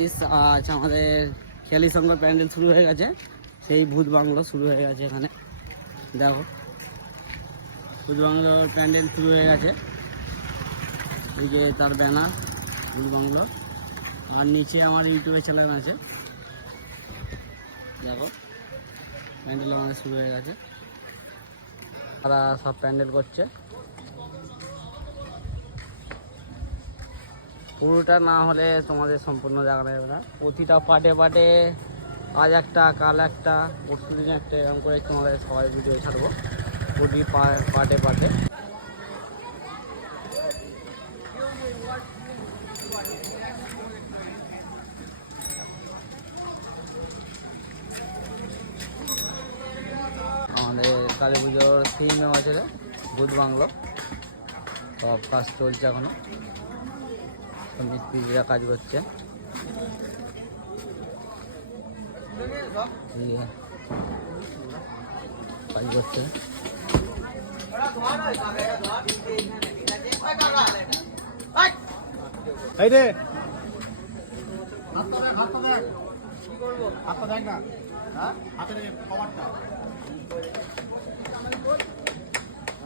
আজ আমাদের খেয়ালি সংঘ প্যান্ডেল শুরু হয়ে গেছে। সেই ভূত বাংলো শুরু হয়ে গেছে। এখানে দেখো ভূত বাংলোর প্যান্ডেল শুরু হয়ে গেছে। এই যে তার ব্যানার ভূত বাংলো, আর নিচে আমার ইউটিউবে চ্যানেল আছে। দেখো প্যান্ডেল আমাদের শুরু হয়ে গেছে। তারা সব প্যান্ডেল করছে। পুরোটা না হলে তোমাদের সম্পূর্ণ দেখানো যাবে না। প্রতিটা পার্টে পার্টে আজ একটা, কাল একটা, পরশু দিন একটা, এরকম করে তোমাদের সবাই ভিডিও ছাড়বো প্রতি পার্টে পার্টে। আমাদের কালী পুজোর থিমে আছে ভূত বাংলো। সব কাজ চলছে এখনো, সব মিস্ত্রিরা কাজ করছে। কাজ করছে।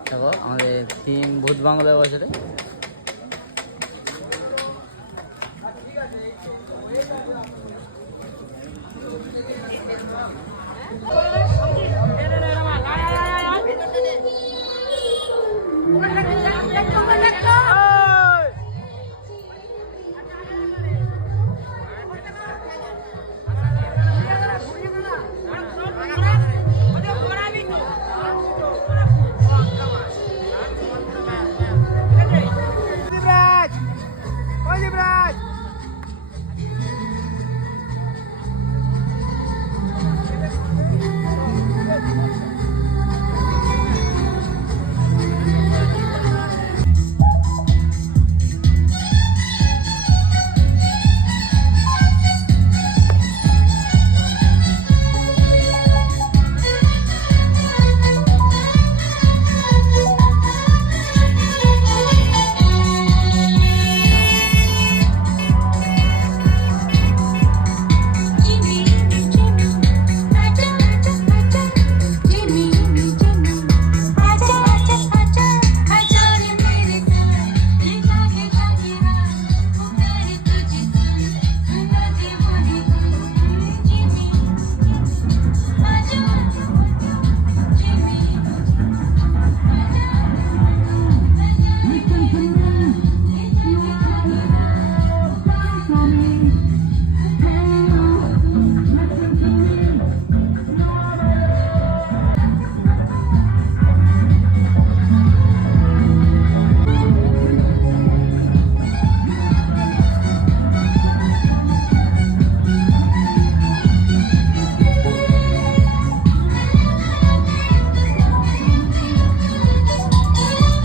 দেখো আমাদের থিম ভূত বাংলা বছরে।